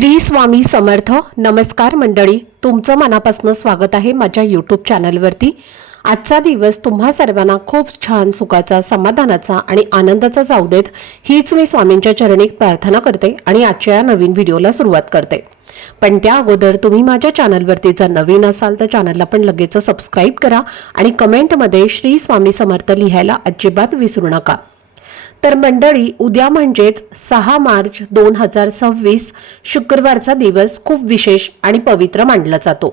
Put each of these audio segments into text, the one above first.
श्री स्वामी समर्थ। नमस्कार मंडळी, तुमचं मनापासून स्वागत आहे माझ्या यूट्यूब चॅनलवरती। आजचा दिवस तुम्हा सर्वांना खूप छान, सुखाचा, समाधानाचा आणि आनंदाचा जाऊ देत, हीच मी स्वामींच्या चरणी प्रार्थना करते आणि आजच्या या नवीन व्हिडिओला सुरुवात करते। पण त्या अगोदर तुम्ही माझ्या चॅनलवरती जर नवीन असाल तर चॅनलला पण लगेच सबस्क्राइब करा आणि कमेंटमध्ये श्री स्वामी समर्थ लिहायला अजिबात विसरू नका। तर मंडळी, उद्या म्हणजेच 6 मार्च 2026 शुक्रवारचा दिवस खूप विशेष आणि पवित्र मानला जातो,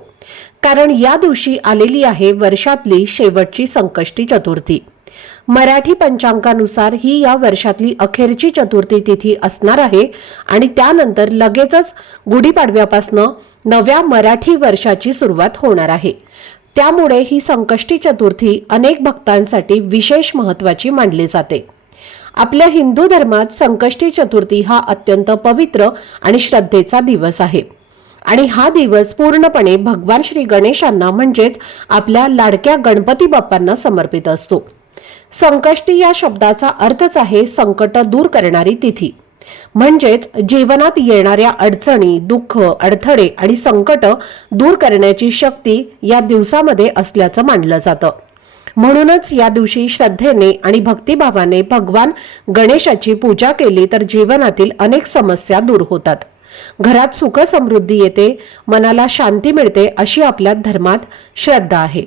कारण या दिवशी आलेली आहे वर्षातली शेवटची संकष्टी चतुर्थी। मराठी पंचांगानुसार ही या वर्षातली अखेरची चतुर्थी तिथी असणार आहे आणि त्यानंतर लगेचच गुढीपाडव्यापासून नव्या मराठी वर्षाची सुरुवात होणार आहे। त्यामुळे ही संकष्टी चतुर्थी अनेक भक्तांसाठी विशेष महत्त्वाची मानली जाते। आपल्या हिंदू धर्मात संकष्टी चतुर्थी हा अत्यंत पवित्र आणि श्रद्धेचा दिवस आहे आणि हा दिवस पूर्णपणे भगवान श्री गणेशांना म्हणजेच आपल्या लाडक्या गणपती बाप्पांना समर्पित असतो। संकष्टी या शब्दाचा अर्थच आहे संकट दूर करणारी तिथी, म्हणजेच जीवनात येणाऱ्या अडचणी, दुःख, अडथळे आणि संकट दूर करण्याची शक्ती या दिवसामध्ये असल्याचं मानलं जातं। म्हणूनच या दिवशी श्रद्धेने आणि भक्तिभावाने भगवान गणेशाची पूजा केली तर जीवनातील अनेक समस्या दूर होतात, घरात सुख समृद्धी येते, मनाला शांती मिळते, अशी आपल्या धर्मात श्रद्धा आहे।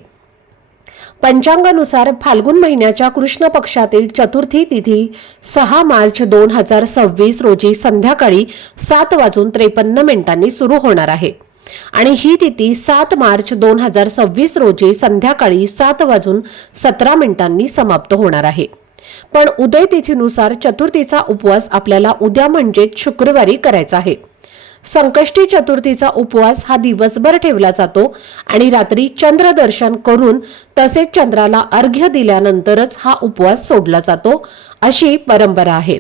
पंचांगानुसार फाल्गुन महिन्याच्या कृष्ण पक्षातील चतुर्थी तिथी 6 मार्च 2026 रोजी संध्याकाळी 7:53 सुरू होणार आहे आणि ही तिथी 7 मार्च 2026 रोजी संध्याकाळी 7:17 समाप्त होणार आहे। पण उदय तिथीनुसार चतुर्थीचा उपवास आपल्याला उद्या म्हणजेच शुक्रवारी करायचा आहे। संकष्टी चतुर्थीचा उपवास हा दिवसभर ठेवला जातो आणि रात्री चंद्र दर्शन करून तसेच चंद्राला अर्घ्य दिल्यानंतरच हा उपवास सोडला जातो, अशी परंपरा आहे।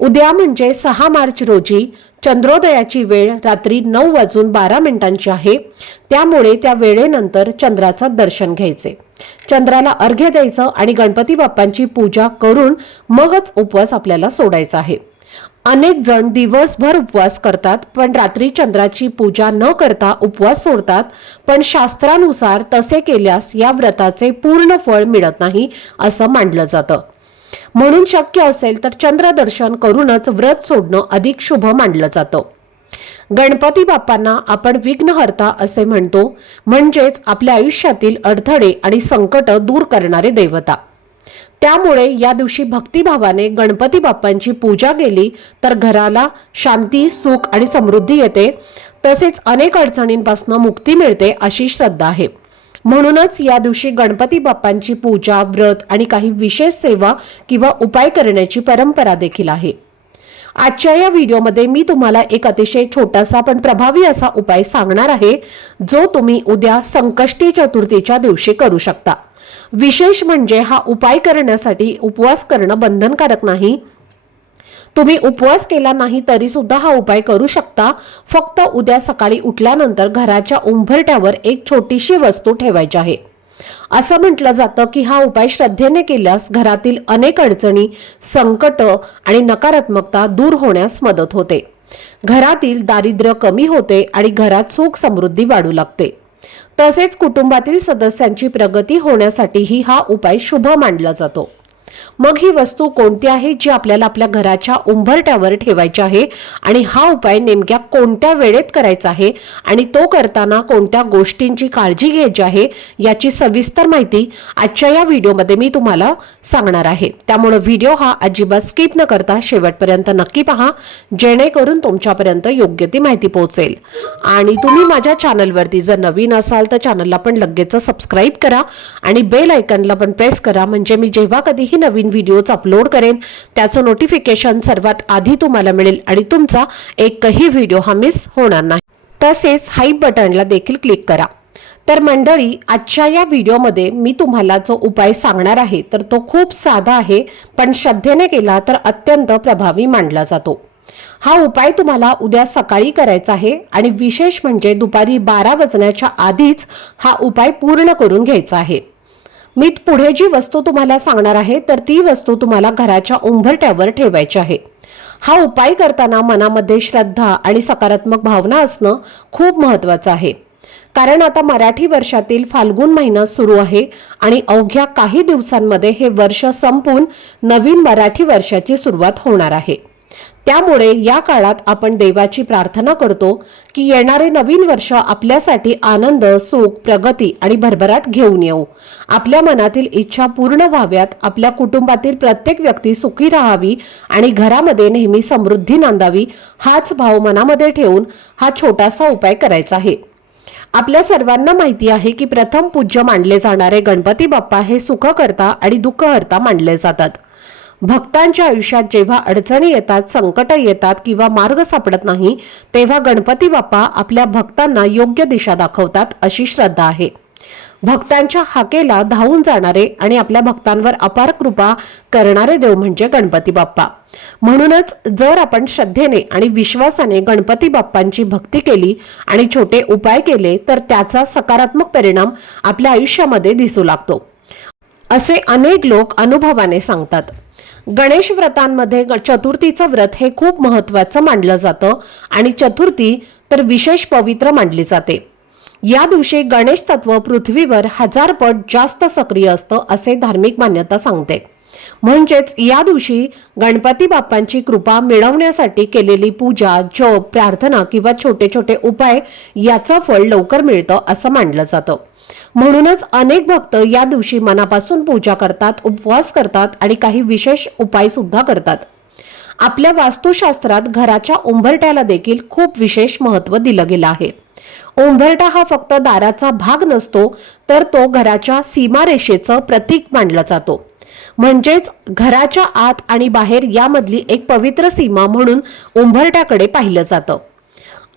उद्या म्हणजे 6 मार्च रोजी चंद्रोदयाची वेळ रात्री 9:12 आहे, त्यामुळे त्या वेळेनंतर चंद्राचं दर्शन घ्यायचे, चंद्राला अर्घ्य द्यायचं आणि गणपती बाप्पांची पूजा करून मगच उपवास आपल्याला सोडायचा आहे। अनेक जण दिवसभर उपवास करतात पण रात्री चंद्राची पूजा न करता उपवास सोडतात, पण शास्त्रानुसार तसे केल्यास या व्रताचे पूर्ण फळ मिळत नाही असं मानलं जातं। म्हणून शक्य असेल तर चंद्रदर्शन करूनच व्रत सोडणं अधिक शुभ मानलं जातं। गणपती बाप्पांना आपण विघ्नहर्ता असे म्हणतो, म्हणजेच आपल्या आयुष्यातील अडथळे आणि संकट दूर करणारे देवता। त्यामुळे या दिवशी भक्तिभावाने गणपती बाप्पांची पूजा केली तर घराला शांती, सुख आणि समृद्धी येते, तसेच अनेक अडचणींपासून मुक्ती मिळते अशी श्रद्धा आहे। म्हणूनच या दिवशी गणपती बाप्पांची पूजा, व्रत आणि काही विशेष सेवा किंवा उपाय करण्याची परंपरा देखील आहे। आजच्या या व्हिडिओमध्ये मी तुम्हाला एक अतिशय छोटासा पण प्रभावी असा उपाय सांगणार आहे, जो तुम्ही उद्या संकष्टी चतुर्थीच्या दिवशी करू शकता। विशेष म्हणजे हा उपाय करण्यासाठी उपवास करणं बंधनकारक नाही। तुम्ही उपवास केला नाही तरी सुद्धा हा उपाय करू शकता। फक्त उद्या सकाळी उठल्यानंतर घराच्या उंबरठ्यावर एक छोटीशी वस्तू ठेवायची आहे। असं म्हटलं जातं की हा उपाय श्रद्धेने केल्यास घरातील अनेक अडचणी, संकट आणि नकारात्मकता दूर होण्यास मदत होते, घरातील दारिद्र्य कमी होते आणि घरात सुख समृद्धी वाढू लागते, तसेच कुटुंबातील सदस्यांची प्रगती होण्यासाठीही हा उपाय शुभ मानला जातो। मग ही वस्तू कोणती आहे जी आपल्याला आपल्या घराच्या उंबरठ्यावर ठेवायची आहे आणि हा उपाय नेमक्या कोणत्या वेळेत करायचा आहे आणि तो करताना कोणत्या गोष्टींची काळजी घ्यायची आहे याची सविस्तर माहिती आजच्या या व्हिडिओमध्ये मी तुम्हाला सांगणार आहे। त्यामुळे व्हिडिओ हा अजिबात स्किप न करता शेवटपर्यंत नक्की पहा, जेणेकरून तुमच्यापर्यंत योग्य ती माहिती पोहोचेल। आणि तुम्ही माझ्या चॅनलवरती जर नवीन असाल तर चॅनलला पण लगेच सबस्क्राइब करा आणि बेल आयकॉनला पण प्रेस करा, म्हणजे मी जेव्हा कधीही नवीन व्हिडिओज अपलोड करेन त्याचं नोटिफिकेशन सर्वात आधी तुम्हाला मिळेल आणि तुमचा एकही व्हिडिओ हा मिस होणार नाही। तसेच हाईप बटनला देखील क्लिक करा। तर मंडळी, आजच्या या व्हिडिओमध्ये मी तुम्हाला जो उपाय सांगणार आहे तर तो खूप साधा आहे, पण श्रद्धेने केला तर अत्यंत प्रभावी मानला जातो। हा उपाय तुम्हाला उद्या सकाळी करायचा आहे आणि विशेष म्हणजे दुपारी 12 वाजण्याच्या आधीच हा उपाय पूर्ण करून घ्यायचा आहे। मी पुढे जी वस्तू तुम्हाला सांगणार आहे तर ती वस्तू तुम्हाला घराच्या उंबरठ्यावर ठेवायची आहे। हा उपाय करताना मनामध्ये श्रद्धा आणि सकारात्मक भावना असणं खूप महत्त्वाचं आहे. कारण आता मराठी वर्षातील फाल्गुन महिना सुरू आहे आणि अवघ्या काही दिवसांमध्ये हे वर्ष संपून नवीन मराठी वर्षाची सुरुवात होणार आहे. त्यामुळे या काळात आपण देवाची प्रार्थना करतो की येणारे नवीन वर्ष आपल्यासाठी आनंद, सुख, प्रगती आणि भरभराट घेऊन येऊ. आपल्या मनातील इच्छा पूर्ण व्हाव्यात, आपल्या कुटुंबातील प्रत्येक व्यक्ती सुखी राहावी आणि घरामध्ये नेहमी समृद्धी नांदावी, हाच भाव मनामध्ये ठेवून हा छोटासा उपाय करायचा आहे. आपल्या सर्वांना माहिती आहे की प्रथम पूज्य मानले जाणारे गणपती बाप्पा हे सुखकर्ता आणि दुःखहर्ता मानले जातात. भक्तांच्या आयुष्यात जेव्हा अडचणी येतात, संकट येतात किंवा मार्ग सापडत नाही, तेव्हा गणपती बाप्पा आपल्या भक्तांना योग्य दिशा दाखवतात अशी श्रद्धा आहे. भक्तांच्या हाकेला धावून जाणारे आणि आपल्या भक्तांवर अपार कृपा करणारे देव म्हणजे गणपती बाप्पा. म्हणूनच जर आपण श्रद्धेने आणि विश्वासाने गणपती बाप्पांची भक्ती केली आणि छोटे उपाय केले तर त्याचा सकारात्मक परिणाम आपल्या आयुष्यामध्ये दिसू लागतो, असे अनेक लोक अनुभवाने सांगतात. गणेश व्रतांमध्ये चतुर्थीचं व्रत हे खूप महत्त्वाचं मानलं जातं आणि चतुर्थी तर विशेष पवित्र मानली जाते. या दिवशी गणेश तत्व पृथ्वीवर 1000 पट जास्त सक्रिय असतं असे धार्मिक मान्यता सांगते. म्हणजेच या दिवशी गणपती बाप्पांची कृपा मिळवण्यासाठी केलेली पूजा, जप, प्रार्थना किंवा छोटे छोटे उपाय याचं फळ लवकर मिळतं असं मानलं जातं. म्हणूनच अनेक भक्त या दिवशी मनापासून पूजा करतात, उपवास करतात आणि काही विशेष उपाय सुद्धा करतात. आपल्या वास्तुशास्त्रात घराच्या उंबरट्याला देखील खूप विशेष महत्त्व दिलं गेलं आहे. उंबरठा हा फक्त दाराचा भाग नसतो, तर तो घराच्या सीमारेषेचं प्रतीक मानला जातो. म्हणजेच घराच्या आत आणि बाहेर यामधली एक पवित्र सीमा म्हणून उंबरट्याकडे पाहिलं जातं.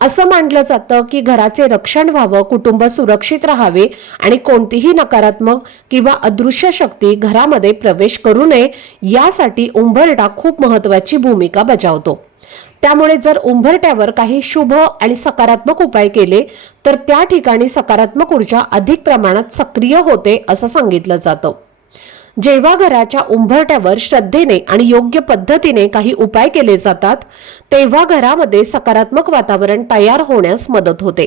असं मानलं जातं की घराचे रक्षण व्हावं, कुटुंब सुरक्षित राहावे आणि कोणतीही नकारात्मक किंवा अदृश्य शक्ती घरामध्ये प्रवेश करू नये यासाठी उंबरठा खूप महत्त्वाची भूमिका बजावतो. त्यामुळे जर उंबरट्यावर काही शुभ आणि सकारात्मक उपाय केले तर त्या ठिकाणी सकारात्मक ऊर्जा अधिक प्रमाणात सक्रिय होते असं सांगितलं जातं. जेव्हा घराच्या उंबरट्यावर श्रद्धेने आणि योग्य पद्धतीने काही उपाय केले जातात तेव्हा घरामध्ये सकारात्मक वातावरण तयार होण्यास मदत होते.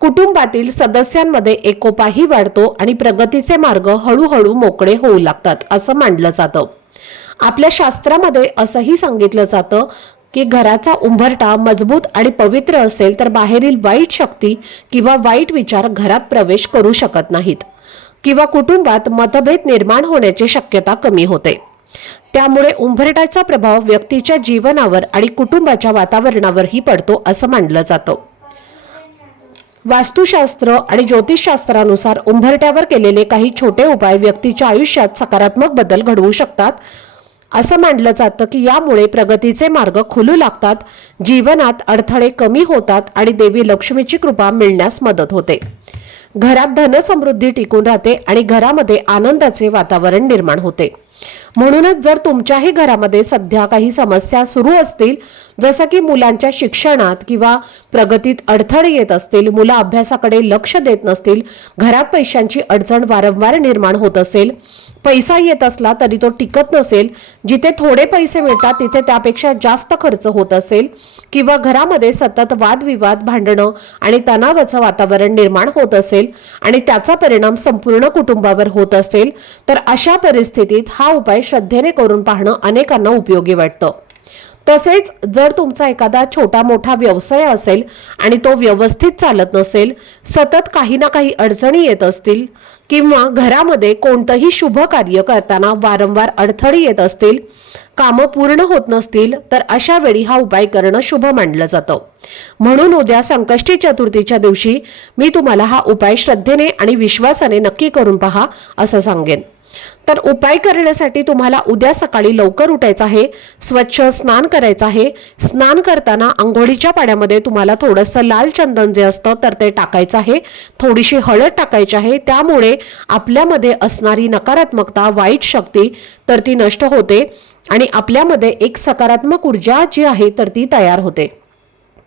कुटुंबातील सदस्यांमध्ये एकोपाही वाढतो आणि प्रगतीचे मार्ग हळूहळू मोकळे होऊ लागतात असं मानलं जातं. आपल्या शास्त्रामध्ये असंही सांगितलं जातं की घराचा उंबरठा मजबूत आणि पवित्र असेल तर बाहेरील वाईट शक्ती किंवा वाईट विचार घरात प्रवेश करू शकत नाहीत किंवा कुटुंबात मतभेद निर्माण होण्याची शक्यता कमी होते. त्यामुळे उंबरठ्याचा प्रभाव व्यक्तीच्या जीवनावर आणि कुटुंबाच्या वातावरणावरही पडतो असं मानलं जातं. वास्तुशास्त्र आणि ज्योतिषशास्त्रानुसार उंबरठ्यावर केलेले काही छोटे उपाय व्यक्तीच्या आयुष्यात सकारात्मक बदल घडवू शकतात. असं मानलं जातं की यामुळे प्रगतीचे मार्ग खुलू लागतात, जीवनात अडथळे कमी होतात आणि देवी लक्ष्मीची कृपा मिळण्यास मदत होते. घरात धनसमृद्धी टिकून राहते आणि घरामध्ये आनंदाचे वातावरण निर्माण होते. म्हणूनच जर तुमच्याही घरामध्ये सध्या काही समस्या सुरू असतील, जसं की मुलांच्या शिक्षणात किंवा प्रगतीत अडथळे येत असतील, मुलं अभ्यासाकडे लक्ष देत नसतील, घरात पैशांची अडचण वारंवार निर्माण होत असेल, पैसा येत असला तरी तो टिकत नसेल, जिथे थोडे पैसे मिळतात तिथे त्यापेक्षा जास्त खर्च होत असेल किंवा घरामध्ये सतत वादविवाद, भांडणं आणि तणावाचं वातावरण निर्माण होत असेल आणि त्याचा परिणाम संपूर्ण कुटुंबावर होत असेल, तर अशा परिस्थितीत हा उपाय श्रद्धेने करून पाहणं अनेकांना उपयोगी वाटतं. तसेच जर तुमचा एखादा छोटा मोठा व्यवसाय असेल आणि तो व्यवस्थित चालत नसेल, सतत काही ना काही अडचणी येत असतील किंवा घरामध्ये कोणतंही शुभ कार्य करताना वारंवार अडथळे येत असतील, कामं पूर्ण होत नसतील, तर अशा वेळी हा उपाय करणं शुभ मानलं जातं. म्हणून उद्या संकष्टी चतुर्थीच्या दिवशी मी तुम्हाला हा उपाय श्रद्धेने आणि विश्वासाने नक्की करून पहा असं सांगेन. तर उपाय करण्यासाठी तुम्हाला उद्या सकाळी लवकर उठायचं आहे, स्वच्छ स्नान करायचं आहे. स्नान करताना अंघोळीच्या पाण्यामध्ये तुम्हाला थोडंसं लाल चंदन जे असतं तर ते टाकायचं आहे, थोडीशी हळद टाकायची आहे. त्यामुळे आपल्यामध्ये असणारी नकारात्मकता, वाईट शक्ती तर ती नष्ट होते आणि आपल्यामध्ये एक सकारात्मक ऊर्जा जी आहे तर ती तयार होते.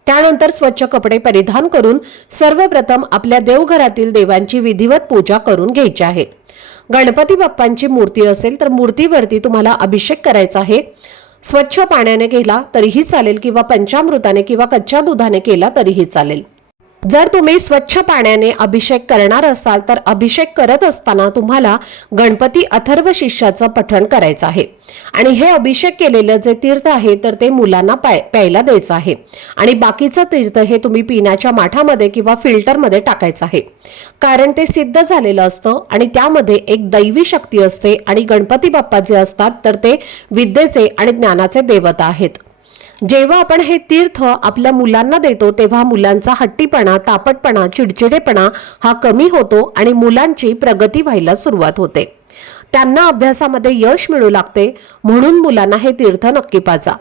त्यानंतर स्वच्छ कपडे परिधान करून सर्वप्रथम आपल्या देवघरातील देवांची विधिवत पूजा करून घ्यायची आहे. गणपती बाप्पांची मूर्ती असेल तर मूर्तीवरती तुम्हाला अभिषेक करायचा आहे. स्वच्छ पाण्याने केला तरीही चालेल किंवा पंचामृताने किंवा कच्च्या दुधाने केला तरीही चालेल. जर तुम्ही स्वच्छ पाण्याने अभिषेक करणार असाल तर अभिषेक करत असताना तुम्हाला गणपती अथर्व शीर्षाचं पठण करायचं आहे आणि हे अभिषेक केलेलं जे तीर्थ आहे तर ते मुलांना प्यायला द्यायचं आहे आणि बाकीचं तीर्थ हे तुम्ही पिण्याच्या माठामध्ये किंवा फिल्टरमध्ये टाकायचं आहे. कारण ते सिद्ध झालेलं असतं आणि त्यामध्ये एक दैवी शक्ती असते आणि गणपती बाप्पा जे असतात तर ते विद्येचे आणि ज्ञानाचे देवता आहेत. जेव्हा आपण हे तीर्थ आपल्या मुलांना देतो तेव्हा मुलांचा हट्टीपणा, तापटपणा, चिडचिडेपणा हा कमी होतो आणि मुलांची प्रगती व्हायला सुरुवात होते. त्यांना अभ्यासामध्ये यश मिळू लागते. म्हणून मुलांना हे तीर्थ नक्की पाजा.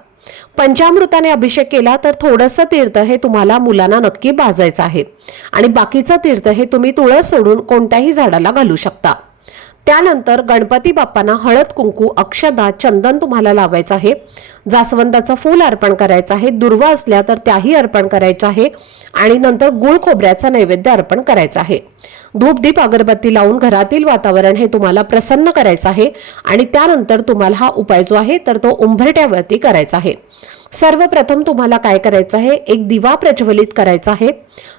पंचामृताने अभिषेक केला तर थोडंसं तीर्थ हे तुम्हाला मुलांना नक्की पाजायचं आहे आणि बाकीचं तीर्थ हे तुम्ही तुळस सोडून कोणत्याही झाडाला घालू शकता. त्यानंतर गणपती बाप्पांना हळद, कुंकू, अक्षदा, चंदन तुम्हाला लावायचं आहे. जास्वंदाचं फूल अर्पण करायचं आहे. दुर्वा असल्या तर त्याही अर्पण करायचं आहे आणि नंतर गुळ खोबऱ्याचा नैवेद्य अर्पण करायचा आहे. धूप, दीप, अगरबत्ती लावून घरातील वातावरण हे तुम्हाला प्रसन्न करायचं आहे आणि त्यानंतर तुम्हाला हा उपाय जो आहे तर तो उंबरठ्यावरती करायचा आहे. सर्वप्रथम तुम्हाला काय करायचं आहे, एक दिवा प्रज्वलित करायचा आहे.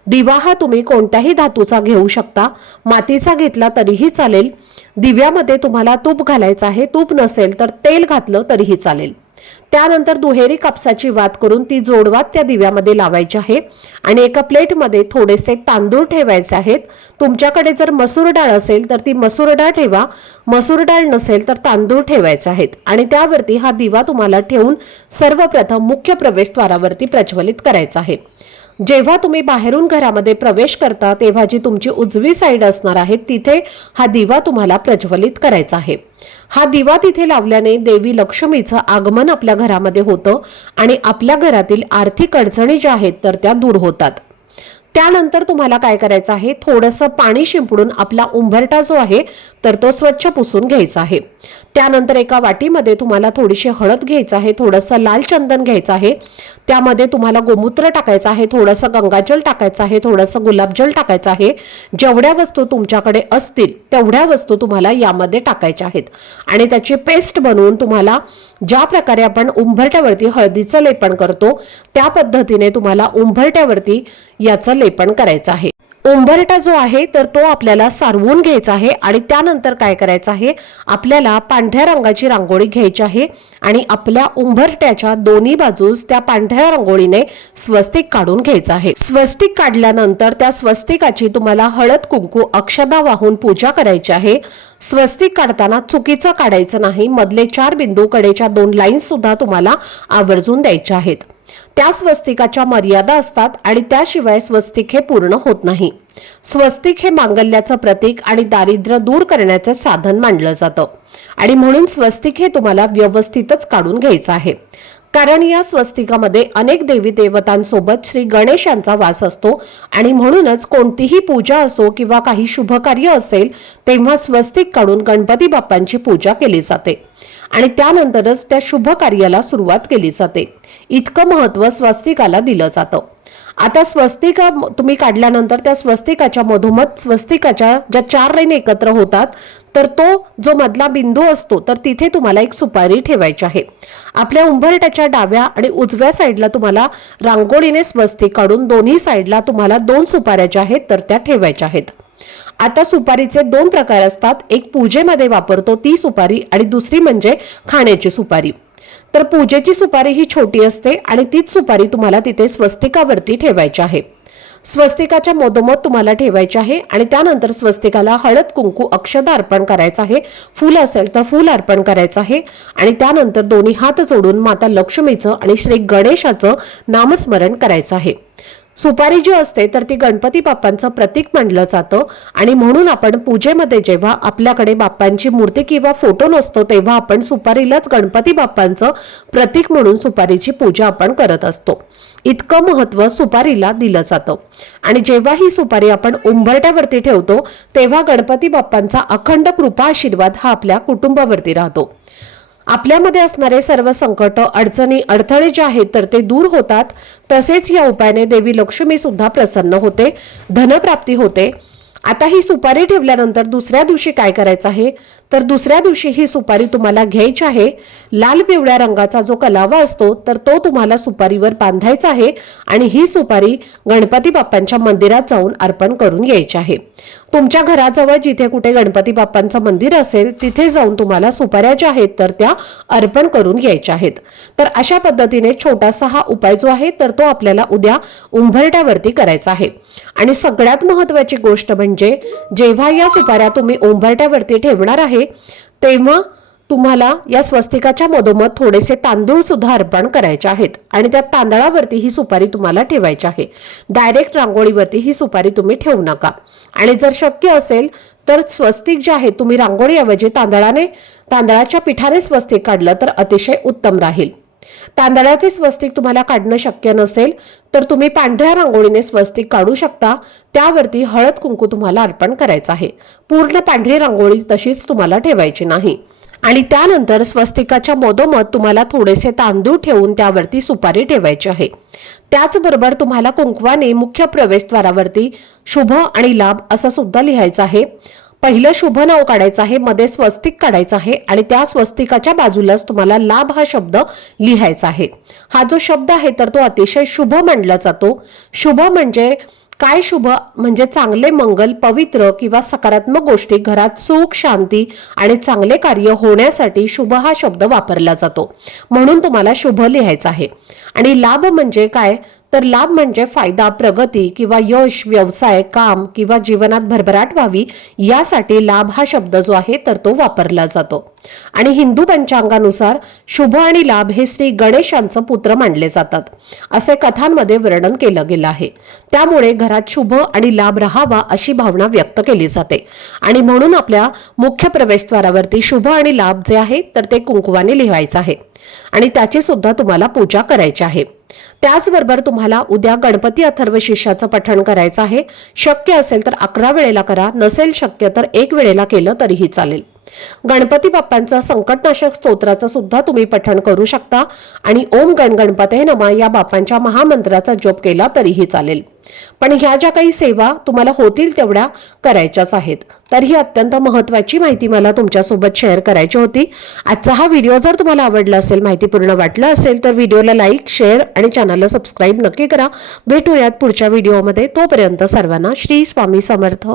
दिवा हा तुम्ही कोणत्याही धातूचा घेऊ शकता, मातीचा घेतला तरीही चालेल. दिव्यामध्ये तुम्हाला तूप घालायचं आहे. तूप नसेल तर तेल घातलं तरीही चालेल. त्यानंतर दुहेरी कापसाची वात करून ती जोडवात त्या दिव्यामध्ये लावायची आहे आणि एका प्लेटमध्ये थोडेसे तांदूळ ठेवायचे आहेत. तुमच्याकडे जर मसूर डाळ असेल तर ती मसूर डाळ ठेवा, मसूर डाळ नसेल तर तांदूळ ठेवायचे आहेत आणि त्यावरती हा दिवा तुम्हाला ठेवून सर्वप्रथम मुख्य प्रवेशद्वारावरती प्रज्वलित करायचा आहे. जेव्हा तुम्ही बाहेरून घरामध्ये प्रवेश करता तेव्हा जी तुमची उजवी साईड असणार आहे तिथे हा दिवा तुम्हाला प्रज्वलित करायचा आहे. हा दिवा तिथे लावल्याने देवी लक्ष्मीचं आगमन आपल्या घरामध्ये होतं आणि आपल्या घरातील आर्थिक अडचणी ज्या आहेत तर त्या दूर होतात. त्यानंतर तुम्हाला काय करायचं आहे, थोडंसं पाणी शिंपडून आपला उंबरठा जो आहे तर तो स्वच्छ पुसून घ्यायचा आहे. त्यानंतर एका वाटीमध्ये तुम्हाला थोडीशी हळद घ्यायचं आहे, थोडंसं लाल चंदन घ्यायचं आहे. त्यामध्ये तुम्हाला गोमूत्र टाकायचं आहे, थोडंसं गंगाजल टाकायचं आहे, थोडंसं गुलाबजल टाकायचं आहे. जेवढ्या वस्तू तुमच्याकडे असतील तेवढ्या वस्तू तुम्हाला यामध्ये टाकायच्या आहेत आणि त्याची पेस्ट बनवून तुम्हाला ज्या प्रकारे आपण उंबरठ्यावरती हळदीचं लेपन करतो त्या पद्धतीने तुम्हाला उंबरठ्यावरती याचं लेपन करायचं आहे. उंबरठा जो आहे तर तो आपल्याला सारवून घ्यायचा आहे आणि त्यानंतर काय करायचं आहे, आपल्याला पांढऱ्या रंगाची रांगोळी घ्यायची आहे आणि आपल्या उंबरठ्याच्या दोन्ही बाजूस त्या पांढऱ्या रांगोळीने स्वस्तिक काढून घ्यायचं आहे. स्वस्तिक काढल्यानंतर त्या स्वस्तिकाची तुम्हाला हळद, कुंकू, अक्षदा वाहून पूजा करायची आहे. स्वस्तिक काढताना चुकीचं काढायचं नाही. मधले 4 बिंदू, कडेच्या 2 लाईन्स सुद्धा तुम्हाला आवर्जून द्यायच्या आहेत. त्या स्वस्तिकाच्या मर्यादा असतात आणि त्याशिवाय स्वस्तिक हे पूर्ण होत नाही. स्वस्तिक हे मांगल्याचं प्रतीक आणि दारिद्र्य दूर करण्याचे साधन मानलं जातं आणि म्हणून स्वस्तिक हे तुम्हाला व्यवस्थितच काढून घ्यायचं आहे. कारण या स्वस्तिकामध्ये अनेक देवी देवतांसोबत श्री गणेशांचा वास असतो आणि म्हणूनच कोणतीही पूजा असो किंवा काही शुभ कार्य असेल तेव्हा स्वस्तिक काढून गणपती बाप्पांची पूजा केली जाते आणि त्यानंतरच त्या शुभ कार्याला सुरुवात केली जाते. इतकं महत्त्व स्वस्तिकाला दिलं जातं. आता स्वस्तिका तुम्ही काढल्यानंतर त्या स्वस्तिकाच्या मधोमध स्वस्तिकाच्या ज्या 4 लाईन एकत्र होतात तर तो जो मधला बिंदू असतो तर तिथे तुम्हाला एक सुपारी ठेवायची आहे. आपल्या उंबरठ्याच्या डाव्या आणि उजव्या साईडला तुम्हाला रांगोळीने स्वस्तिक काढून दोन्ही साईडला तुम्हाला 2 सुपाऱ्या ज्या आहेत तर त्या ठेवायच्या आहेत. आता सुपारीचे 2 प्रकार असतात. एक पूजेमध्ये वापरतो ती सुपारी आणि दुसरी म्हणजे खाण्याची सुपारी. तर पूजेची सुपारी ही छोटी असते आणि तीच सुपारी तुम्हाला तिथे स्वस्तिकावरती ठेवायची आहे. स्वस्तिकाच्या मधोमध तुम्हाला ठेवायचे आहे आणि त्यानंतर स्वस्तिकाला हळद, कुंकू, अक्षदा अर्पण करायचं आहे. फूल असेल तर फूल अर्पण करायचं आहे आणि त्यानंतर दोन्ही हात जोडून माता लक्ष्मीचं आणि श्री गणेशाचं नामस्मरण करायचं आहे. सुपारी जी असते तर ती गणपती बाप्पांचं प्रतीक मानलं जातं आणि म्हणून आपण पूजेमध्ये जेव्हा आपल्याकडे बाप्पांची मूर्ती किंवा फोटो नसतो तेव्हा आपण सुपारीलाच गणपती बाप्पांचं प्रतीक म्हणून सुपारीची पूजा आपण करत असतो. इतकं महत्त्व सुपारीला दिलं जातं आणि जेव्हा ही सुपारी आपण उंबरठ्यावरती ठेवतो तेव्हा गणपती बाप्पांचा अखंड कृपा आशीर्वाद हा आपल्या कुटुंबावरती राहतो. आपल्यामध्ये असणारे सर्व संकट, अडचणी, अडथळे जे आहेत तर ते दूर होतात. तसेच या उपायाने देवी लक्ष्मी सुद्धा प्रसन्न होते, धनप्राप्ती होते. आता ही सुपारी ठेवल्यानंतर दुसऱ्या दिवशी काय करायचं आहे, तर दुसऱ्या दिवशी ही सुपारी तुम्हाला घ्यायची आहे. लाल पिवळ्या रंगाचा जो कलावा असतो तर तो तुम्हाला सुपारीवर बांधायचा आहे आणि ही सुपारी गणपती बाप्पांच्या मंदिरात जाऊन अर्पण करून घ्यायची आहे. तुमच्या घराजवळ जिथे कुठे गणपती बाप्पांचं मंदिर असेल तिथे जाऊन तुम्हाला सुपाऱ्या ज्या आहेत तर त्या अर्पण करून घ्यायच्या आहेत. तर अशा पद्धतीने छोटासा हा उपाय जो आहे तर तो आपल्याला उद्या उंबरठ्यावरती करायचा आहे. आणि सगळ्यात महत्त्वाची गोष्ट म्हणजे जेव्हा या सुपाऱ्या तुम्ही उंबरठ्यावरती ठेवणार आहे तेव्हा तुम्हाला या स्वस्तिकाच्या मधोमध थोडेसे तांदूळ सुद्धा अर्पण करायचे आहेत आणि त्या तांदळावरती ही सुपारी तुम्हाला ठेवायची आहे. डायरेक्ट रांगोळीवरती ही सुपारी तुम्ही ठेवू नका. आणि जर शक्य असेल तर स्वस्तिक जे आहे तुम्ही रांगोळीऐवजी तांदळाच्या पिठाने स्वस्तिक काढलं तर अतिशय उत्तम राहील. तांदळाचे स्वस्तिक तुम्हाला काढणं शक्य नसेल तर तुम्ही पांढऱ्या रांगोळीने स्वस्तिक काढू शकता. त्यावरती हळद कुंकू तुम्हाला अर्पण करायचं आहे. पूर्ण पांढरी रांगोळी तशीच तुम्हाला ठेवायची नाही. आणि त्यानंतर स्वस्तिकाच्या मधोमध तुम्हाला थोडेसे तांदूळ ठेवून त्यावरती सुपारी ठेवायची आहे. त्याचबरोबर तुम्हाला कुंकवाने मुख्य प्रवेशद्वारावरती शुभ आणि लाभ असं सुद्धा लिहायचं आहे. पहिलं शुभ नाव काढायचं आहे, मध्ये स्वस्तिक काढायचं आहे आणि त्या स्वस्तिकाच्या बाजूलाच तुम्हाला लाभ हा शब्द लिहायचा आहे. हा जो शब्द आहे तर तो अतिशय शुभ मानला जातो. शुभ म्हणजे काय? शुभ म्हणजे चांगले, मंगल, पवित्र किंवा सकारात्मक गोष्टी, घरात सुख, शांती आणि चांगले कार्य होण्यासाठी शुभ हा शब्द वापरला जातो. म्हणून तुम्हाला शुभ लिहायचा आहे. आणि लाभ म्हणजे काय? तर लाभ म्हणजे फायदा, प्रगती किंवा यश, व्यवसाय, काम किंवा जीवनात भरभराट व्हावी यासाठी लाभ हा शब्द जो आहे तर तो वापरला जातो. आणि हिंदू पंचांगानुसार शुभ आणि लाभ हे श्री गणेशांचं पुत्र मानले जातात असे कथांमध्ये वर्णन केलं गेलं आहे. त्यामुळे घरात शुभ आणि लाभ राहावा अशी भावना व्यक्त केली जाते आणि म्हणून आपल्या मुख्य प्रवेशद्वारावरती शुभ आणि लाभ जे आहे तर ते कुंकवाने लिहायचं आहे आणि त्याची सुद्धा तुम्हाला पूजा करायची आहे. त्याचबरोबर तुम्हाला उद्या गणपती अथर्वशीर्षाचं पठण करायचं आहे. शक्य असेल तर 11 वेळेला करा, नसेल शक्य तर 1 वेळेला केलं तरीही चालेल. गणपती बाप्पांचा संकटनाशक स्तोत्राचं सुद्धा तुम्ही पठण करू शकता आणि ओम गण गणपते नमः या बाप्पांच्या महामंत्राचा जप केला तरीही चालेल. पण ह्या ज्या काही सेवा तुम्हाला होतील तेवढ्या करायच्याच आहेत. तर ही अत्यंत महत्त्वाची माहिती मला तुमच्यासोबत शेअर करायची होती. आजचा हा व्हिडिओ जर तुम्हाला आवडला असेल, माहितीपूर्ण वाटला असेल तर व्हिडिओला लाईक, शेअर आणि चॅनलला सबस्क्राईब नक्की करा. भेटूयात पुढच्या व्हिडिओमध्ये. तोपर्यंत सर्वांना श्री स्वामी समर्थ.